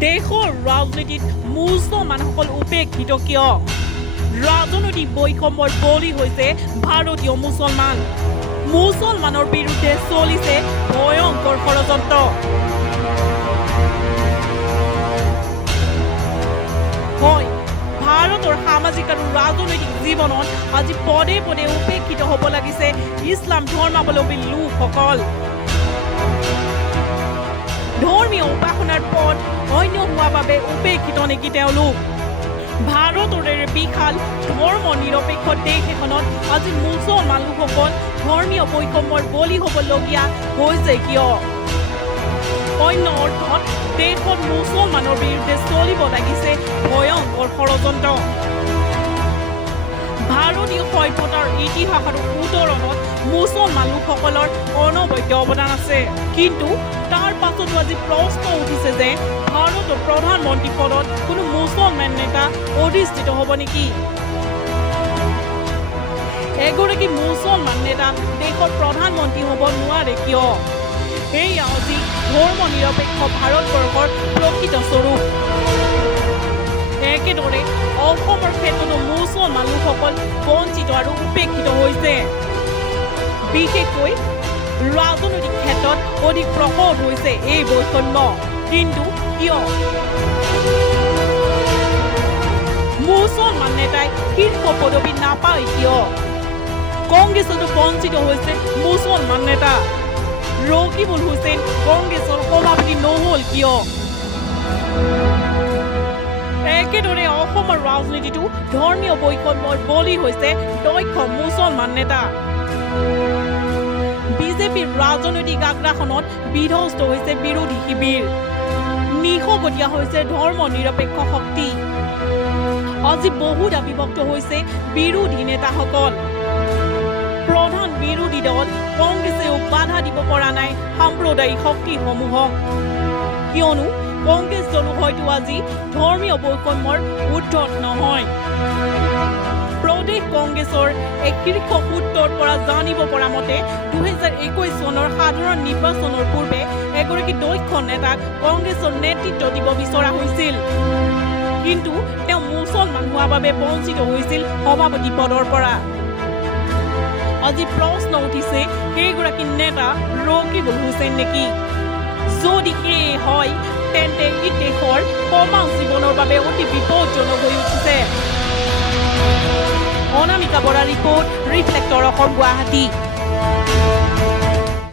দেশৰ ৰাজনীতিত মুছলমানসকল উপেক্ষিত কিয়? ৰাজনৈতিক বৈষম্যৰ বলি হৈছে ভাৰতীয় মুছলমান। মুছলমানৰ বিৰুদ্ধে চলিছে ভয়ংকৰ ষড়যন্ত্ৰ। হয়, ভাৰতৰ সামাজিক আৰু ৰাজনৈতিক জীৱনত আজি পদে পদে উপেক্ষিত হ'ব লাগিছে ইছলাম ধৰ্মাৱলম্বী লোকসকল। ধৰ্মীয় উপাসনাৰ পথ অন্য হোৱাৰ বাবে উপেক্ষিত নেকি তেওঁলোক? ভাৰতৰ দৰে বিশাল ধৰ্ম নিৰপেক্ষ দেশ এখনত আজি মুছলমান লোকসকল ধৰ্মীয় বৈষম্যৰ বলি হ'বলগীয়া হৈছে কিয়? অন্য অৰ্থত দেশত মুছলমানৰ বিৰুদ্ধে চলিব লাগিছে ভয়ংকৰ ষড়যন্ত্ৰ। ভাৰতীয় সভ্যতাৰ ইতিহাস আৰু উত্তৰণত মুছলমান লোকসকলৰ অনবদ্য অৱদান আছে। কিন্তু তাৰ পাছতো আজি প্ৰশ্ন উঠিছে যে ভাৰতৰ প্ৰধানমন্ত্ৰী পদত কোনো মুছলমান নেতা অধিষ্ঠিত হ'ব নেকি? এগৰাকী মুছলমান নেতা দেশৰ প্ৰধানমন্ত্ৰী হ'ব নোৱাৰে কিয়? এয়া আজি ধৰ্ম নিৰপেক্ষ ভাৰতবৰ্ষৰ প্ৰকৃত স্বৰূপ। একেদৰে অসমৰ ক্ষেত্ৰতো মুছলমান লোকসকল বঞ্চিত আৰু উপেক্ষিত হৈছে। বিশেষকৈ ৰাজনৈতিক ক্ষেত্ৰত অধিক প্ৰকট হৈছে এই বৈষম্য। কিন্তু কিয়? মুছলমান নেতাই শীৰ্ষ পদবী নাপায় কিয়? কংগ্ৰেছতো বঞ্চিত হৈছে মুছলমান নেতা। ৰকিবুল হুছেইন কংগ্ৰেছৰ সভাপতি নহ'ল কিয়? একেদৰে অসমৰ ৰাজনীতিটো ধৰ্মীয় বৈষম্যৰ বলি হৈছে দক্ষ মুছলমান নেতা। বিজেপিৰ ৰাজনৈতিক আগ্ৰাসনত বিধ্বস্ত হৈছে বিৰোধী শিবিৰ। নিশগতীয়া হৈছে ধৰ্ম নিৰপেক্ষ শক্তি। আজি বহুদা বিভক্ত হৈছে বিৰোধী নেতাসকল। প্ৰধান বিৰোধী দল কংগ্ৰেছেও বাধা দিব পৰা নাই সাম্প্ৰদায়িক শক্তিসমূহক। কিয়নো কংগ্ৰেছ দলো হয়তো আজি ধৰ্মীয় বৈষম্যৰ উদ্ধত নহয়। প্ৰদেশ কংগ্ৰেছৰ এক শীৰ্ষ সূত্ৰৰ পৰা জানিব পৰা মতে 2021 চনৰ সাধাৰণ নিৰ্বাচনৰ পূৰ্বে এগৰাকী দক্ষ নেতাক কংগ্ৰেছৰ নেতৃত্ব দিব বিচৰা হৈছিল। কিন্তু তেওঁ মুছলমান হোৱাৰ বাবে বঞ্চিত হৈছিল সভাপতি পদৰ পৰা। আজি প্ৰশ্ন উঠিছে সেইগৰাকী নেতা ৰকিবুল হুছেইন নেকি? যদি সেয়ে হয় তেন্তে ই দেশৰ সমাজ জীৱনৰ বাবে অতি বিপদজনক হৈ উঠিছে। Anamika Bora report, reflector Assam, Guwahati.